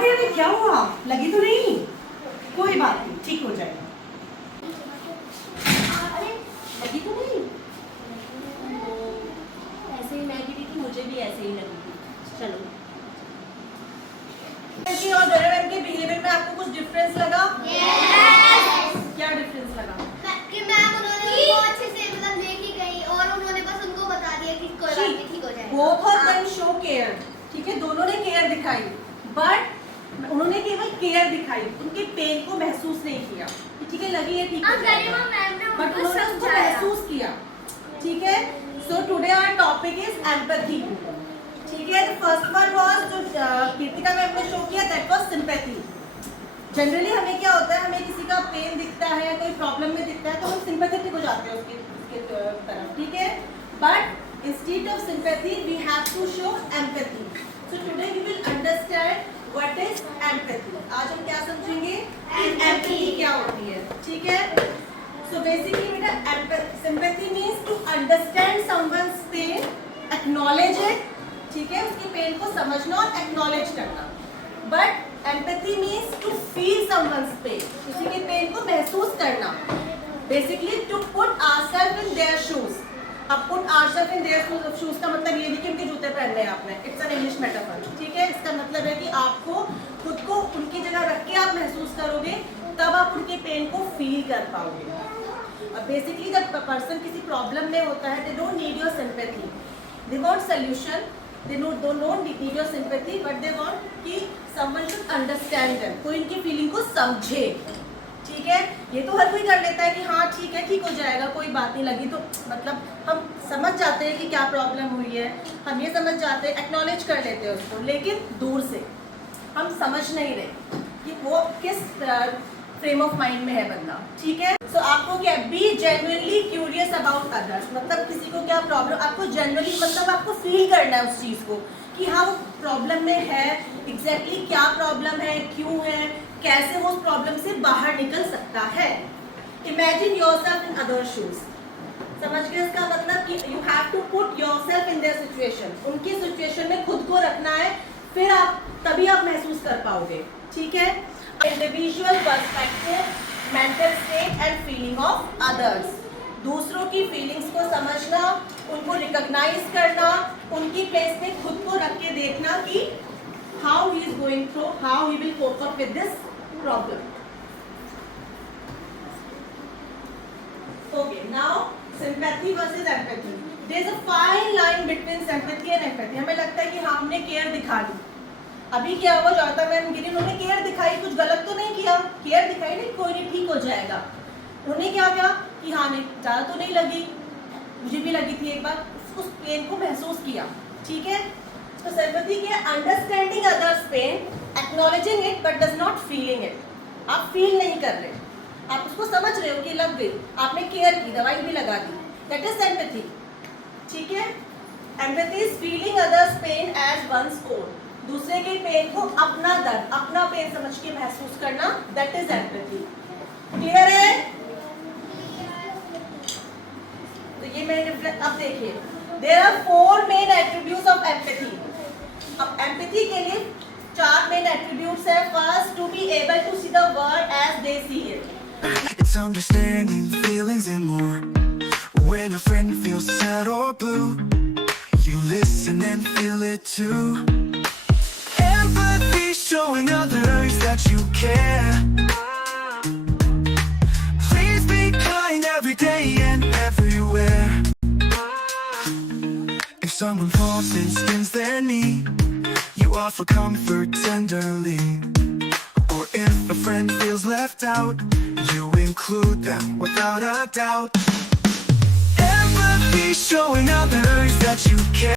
अरे अरे क्या हुआ, लगी तो नहीं? कोई बात नहीं, ठीक हो जाएगा। अरे लगी तो नहीं? ऐसे ही मैं गिरी थी, मुझे भी ऐसे ही लगी थी। चलो। और डोरेमोन के बिहेवियर में आपको कुछ डिफरेंस लगा? Yes! क्या डिफरेंस लगा? कि मैम उन्होंने उनको अच्छे से मतलब लेके गई और उन्होंने बस उनको बता दिया कि कोई बात नहीं, ठीक हो जाएगा। Both of them show care, ठीक है, दोनों ने केयर दिखाई, बट उन्होंने केवल केयर दिखाई, उनके पेन को महसूस नहीं किया। ठीक है, लगी है ठीक हो जाएगा, बट उन्होंने उसको महसूस किया। ठीक है, so today our topic is empathy. ठीक है, द फर्स्ट वन वाज जो कृतिका मैम ने शो किया, दैट वाज सिंपैथी। जनरली हमें क्या होता है, हमें किसी का पेन दिखता है, कोई प्रॉब्लम में दिखता है, तो हम सिंपैथेटिक हो जाते हैं उसके तरफ। ठीक है, but instead of sympathy we have to show empathy. So today we will understand what is empathy. आज हम क्या समझेंगे कि एम्पैथी क्या होती है। ठीक है, सो बेसिकली बेटा sympathy means to understand someone's pain, acknowledge it. ठीक है, उसके पेन को समझना और एक्नॉलेज करना। But empathy means to feel someone's pain, किसी के पेन को महसूस करना। Basically to put ourselves in their shoes. अब put ourselves in their shoes का मतलब ये नहीं कि उनके जूते पहनने हैं आपने, इट्स एन इंग्लिश मेटाफर। ठीक है, इसका मतलब है कि आपको खुद को उनकी जगह रख के आप महसूस करोगे, तब आप उनके पेन को फील कर पाओगे। अब बेसिकली जब पर्सन किसी प्रॉब्लम में होता है, they don't need your sympathy, they want solution. They don't need your sympathy, but they want कि someone should understand them, कोई इनकी फीलिंग को समझे। ठीक है, ये तो हर कोई कर लेता है कि हाँ ठीक है, ठीक हो जाएगा, कोई बात नहीं, लगी तो मतलब हम समझ जाते हैं कि क्या प्रॉब्लम हुई है, हम ये समझ जाते हैं, एक्नॉलेज कर लेते हैं उसको, लेकिन दूर से हम समझ नहीं रहे कि वो किस फ्रेम ऑफ माइंड में है बंदा। ठीक है, सो आपको क्या, be genuinely curious about others, मतलब किसी को क्या प्रॉब्लम, आपको जेन्युइनली मतलब आपको फील करना है उस चीज़ को कि हाँ वो प्रॉब्लम में है, एग्जैक्टली क्या प्रॉब्लम है, क्यों है, कैसे वो उस प्रॉब्लम से बाहर निकल सकता है। Imagine yourself in other shoes. समझ गए इसका मतलब कि you have to put yourself in their situation, उनकी सिचुएशन में खुद को रखना है, फिर आप तभी आप महसूस कर पाओगे। ठीक है, individual perspective, mental state and feeling of others, दूसरों की फीलिंग्स को समझना, उनको रिकॉग्नाइज करना, उनकी प्लेस में खुद को रख के देखना कि how he is going through, how he will cope up with this problem. Okay, now sympathy versus empathy. There is a fine line between sympathy and empathy. हमें लगता है कि हाँ हमने केयर दिखा दी, अभी क्या हुआ, ज्योता मैम गिरी, उन्होंने केयर दिखाई, कुछ गलत तो नहीं किया, केयर दिखाई, नहीं कोई नहीं, ठीक हो जाएगा। उन्होंने क्या किया कि हाँ नहीं, ज़्यादा तो नहीं लगी, मुझे भी लगी थी एक बार, उस पेन को महसूस किया। ठीक है, तो सिंपैथी क्या, understanding others pain, acknowledging it but does not feeling it. आप फील नहीं कर रहे, आप उसको समझ रहे हो कि लग गई, आपने केयर की, दवाई भी लगा दी, दैट इज सिंपैथी। ठीक है, empathy is feeling others pain as one's own, दूसरे के पेन को अपना दर्द, अपना पेन समझ के महसूस करना, दैट इज एम्पैथी। क्लियर है? तो ये मैंने, अब देखिए, there are 4 main attributes of empathy. अब एम्पैथी के लिए 4 मेन एट्रीब्यूट्स है। First, to be able to see the world as they see it. It's understanding feelings and more. When a friend feels sad or blue, you listen and feel it too. Empathy, showing others that you care. Please be kind every day and everywhere. If someone falls and skins their knee, you offer comfort tenderly. Or if a friend feels left out, you include them without a doubt. Empathy, showing others that you care.